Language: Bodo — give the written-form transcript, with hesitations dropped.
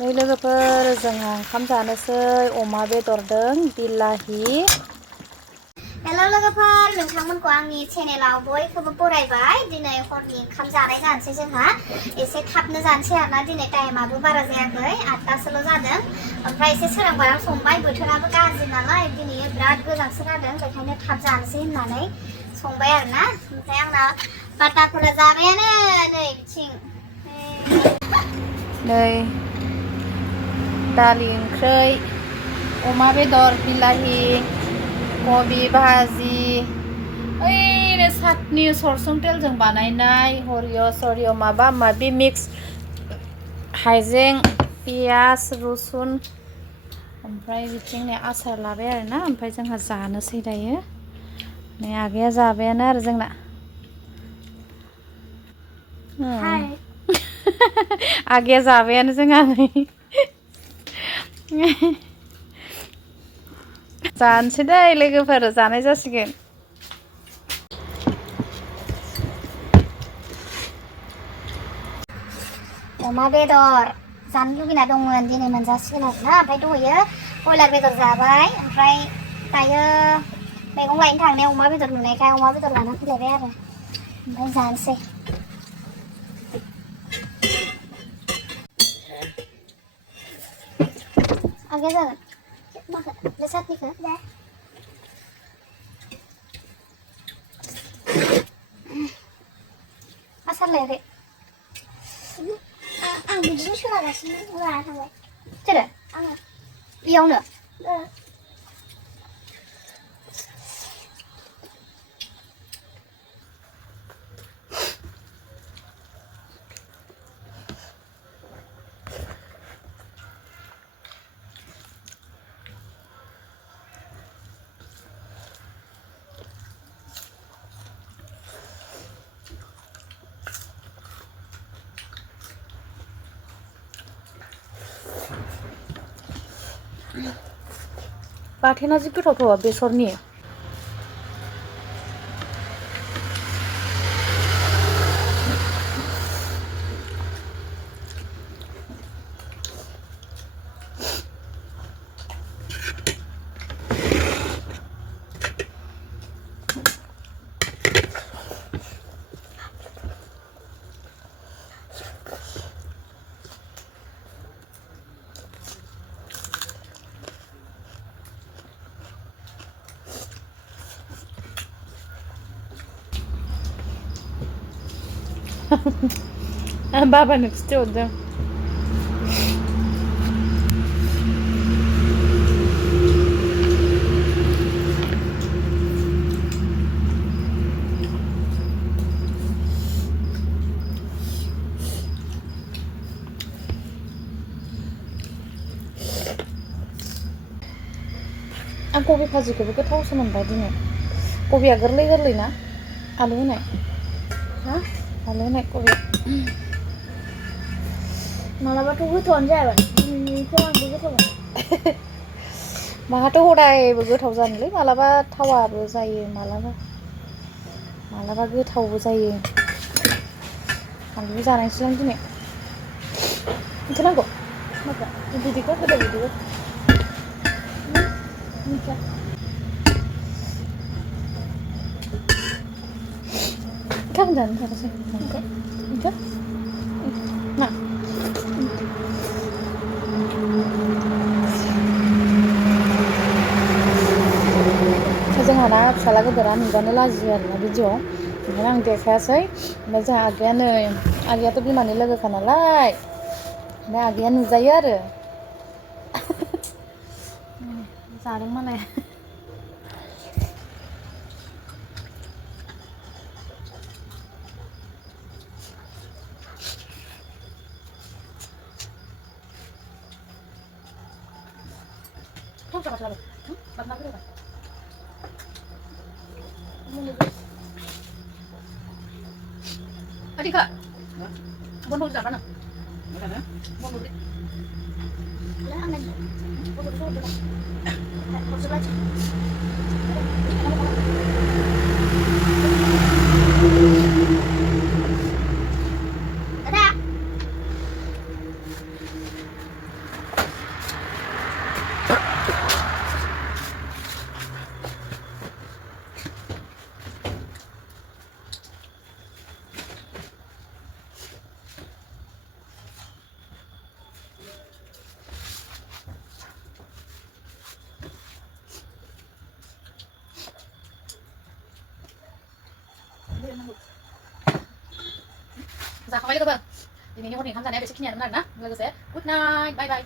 नै लोगोफोर जोंहा ओंखाम जानोसै अमा बेदरदों बिलाहि। हेलो लोगोफोर, नोंथांमोनखौ आंनि चेनेलाव बयखौबो बरायबाय। दिनै हरनि ओंखाम जानाय जानोसै जोंहा। एसे थाबनो जानोसै आरोना, दिनै टाइमाबो बारा जायाखै, 8टासोल' जादों। ओमफ्राय एसे सोरां बारां संबाय, बोथोराबो गाज्रि नालाय दिनै बिराद गोजांसो जादों, बेखायनो थाब जानोसै होननानै संबाय आरोना। ओमफ्राय आंना बाटाफोरा जाबायानो नै बिथिं। नै दालि ओंख्रै, अमा बेदर बिलाहि, कबि भाजि, ओइनो सातनि सरसं तेलजों बानायनाय हरिय' सरिय' माबा माबि मिक्स हाइजें पियाज रुसुन, ओमफ्राय बिथिं नै आसार लाबाय आरोना। ओमफ्राय जोंहा जानोसै दायो। नै आगैया जाबायानो आरो जोंना। आगैया जाबायानो जोंहा नै। जानोसै दै लोगोफोर, जानाय जासिगोन। अमा बेदर जानो लुगैना दंमोन, दिनै मोनजासिगोन आरोना। ओमफ्राय दहायो बयलार बेदर जाबाय, ओमफ्राय दायो मैगं लायनो थांनायाव अमा बेदर नुनायखाय अमा बेदर लाना फैलायबाय आरो। ओमफ्राय जानोसै। आगैया जागोन माखो बे सातनिखौ आसार लायाखै? आं बिदिनो सोलागासिनो लाना थांबाय। सोरो? आङो बेयावनो बाथोना जि गोथावथ' बेसरनि। आं बाबानो खिथाहरदों। आं कबि भाजिखौबो गोथावसो मोनबाय दिनै। कबिया गोरलै गोरलै ना, आलु होनाय। आलु होनाय कबि। मालाबाथ' गोथावानो जायामोन, दिनैनिखौ आंबो गोथाव मोनो। माहाथ' हदायबो गोथाव जानोलै, मालाबा थावाबो जायो, मालाबा गोथावबो जायो। आलु जानायसै आं दिनै। बेखौ नांगौ? माखौ? बिदिखौ होदो बिदिखौ। मिथिया। गाबोन जानो थांनोसै नोंखौ। बेखौ मा? जोंहाना फिसाला गेदेरा नुबानो लाजियो आरोना भिडिअ'आव, ओंखायनो आं देखायासै। ओमफ्राय जोंहा आगैया नै, आगैयाथ' बिमानि लोगोखा नालाय, ओमफ्राय आगैया नुजायो आरो। जादों मालाय। Adika, bonbon siapa nak? Bonbon. Lah, aman. Bonbon. Masuk aja. Dadah. जाखांबाय लोगोफोर दिनैनि हरनि ओंखाम जानाया बेसे खिनियानोमोन आरोना लोगोसे गुड नाइट बाय बाय